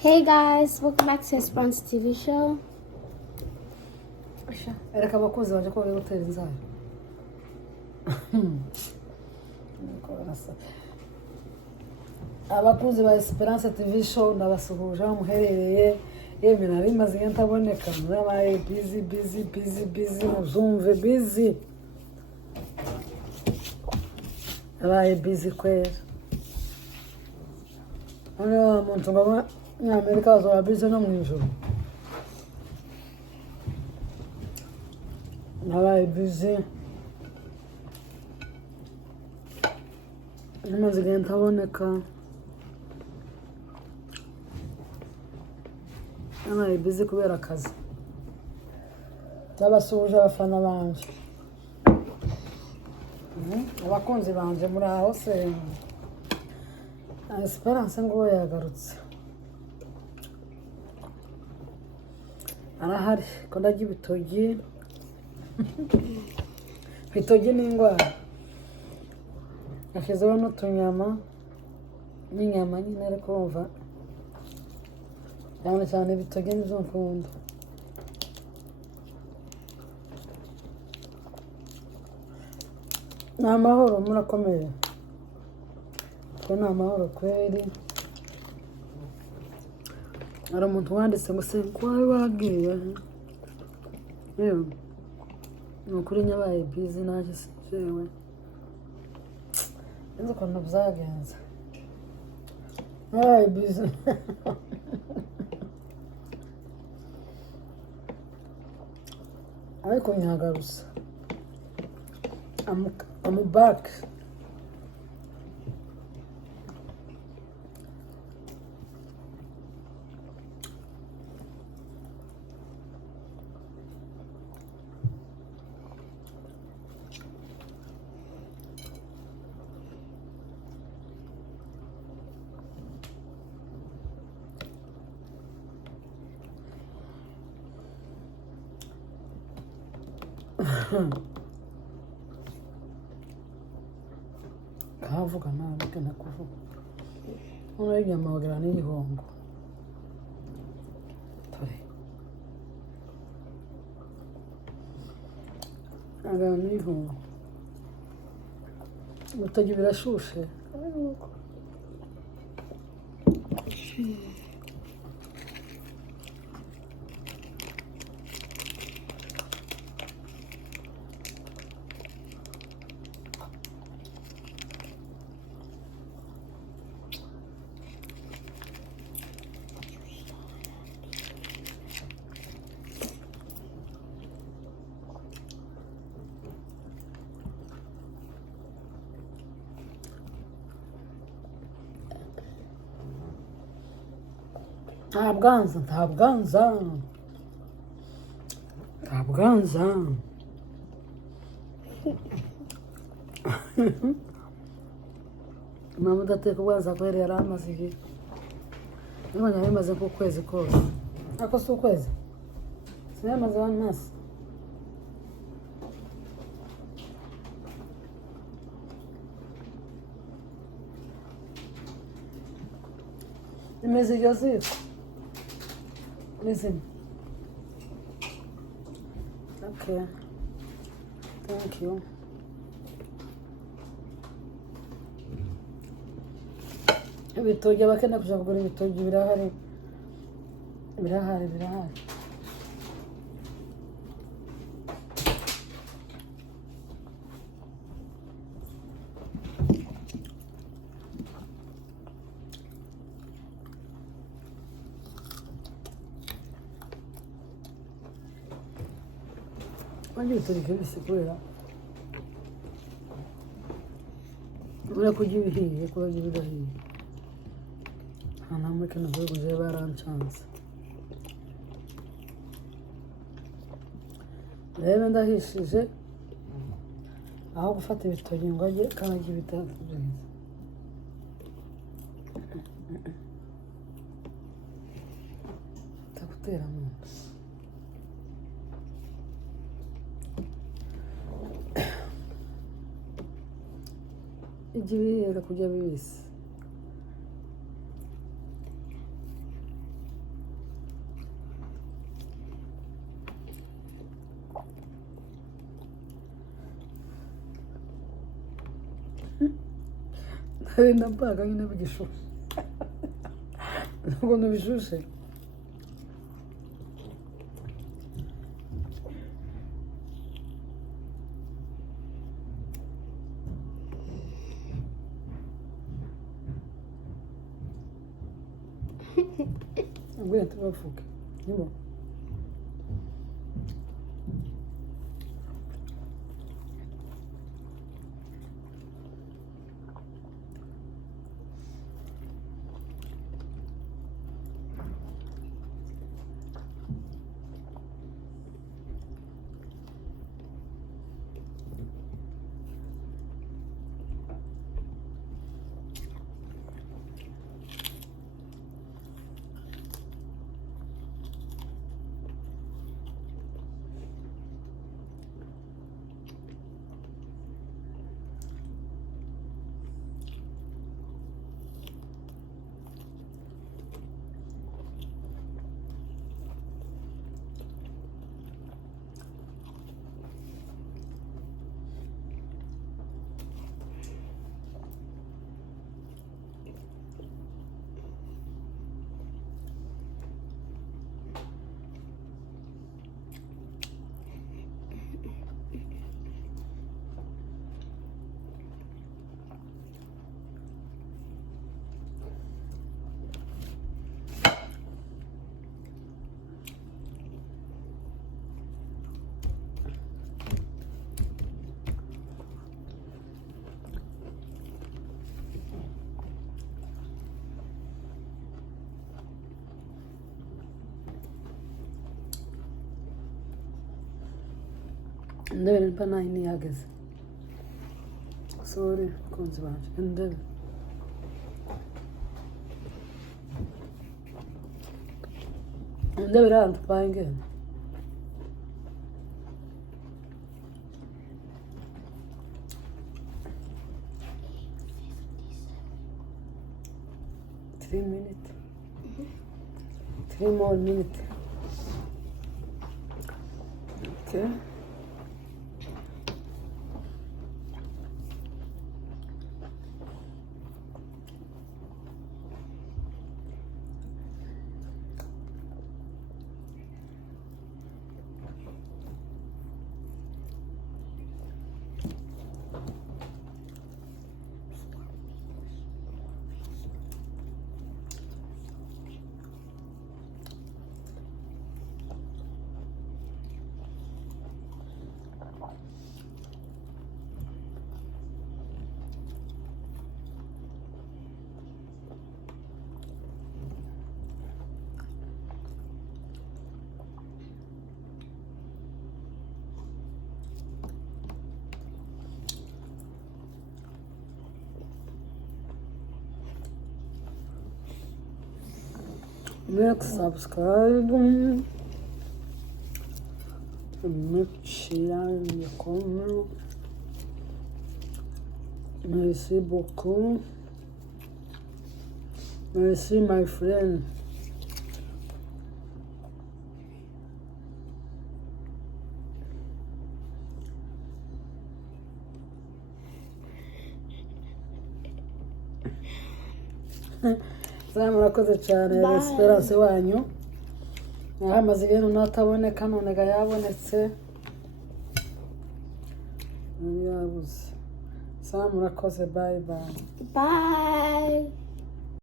Hey guys, welcome back to Esperance TV show. Era abakozi baje ko gutera inzara. Abakozi ba Esperance TV show ndabasuhuje muherereye yemwe nari maze ntaboneka nabaye busy muzumve busy. Abaye busy kwera. Ano muntu ngaba Amerika bazoba busy no mwijoro. Nabaye busy. Nimaze ntaboneka. Nabaye busy kubera akazi. Ndabasuhuje abafana banje. Abakunzi banje muri aho se. Esperance ngo yagarutse. Arahari ko ndagira ibitogi. Ibitogi ni ingwara. Yashyizeho n'utunyama n'inyama nyine ariko wumva cyane ibitogi nibyo nkunda. Ni amahoro murakomeye. Ko ni amahoro kweri. Hari umuntu wanditse ngo se ko wagiye. Yewe. Nukuri nyabaye busy naje jewe. Nzo kono byagenze. Nabaye busy. Ariko nyagarutse. I'm back. Kavuga nawe kana kuvuga. Ono inyama wagira n'ihongo. Tore. Aga n'ihongo. Utogi birashushe. Ntabwanza. Mama dateka ubwanza kwere yaramaze igihe. None yamaze ko kwezi kose. Ako si ukwezi. Sinamaze wantasi. Imeze yose. Listen. Okay. Thank you. Ibitogi abakenda kuja kugura ibitogi birahari. Quando eu tô de cabeça com ela, olha com o Jimmy, com o Jimmy daí. A nama que não foi com o Jimmy era uma chance. Daí me dá isso, já. Algo fatei isso, eu não gosto de cara de evitar tudo isso. Tá com teira, mano. Igiye kujya bibisi. hari na baga nyine bigishushe ukuntu bishushe Agora tu vai fuga. Tá bom. Ndebe mpana ini yageze. Sorry, kunzi banje. Ndebe. Ndebe rand pange. Three minutes. 3 more minutes. Okay. Make subscribe, make share your comment. Merci beaucoup. Merci my friend. Sana murakoze cyane Esperance wanyu ahamaze ibintu nataboneka none ga yabonetse yabuze. Sana murakoze, bye bye. Bye.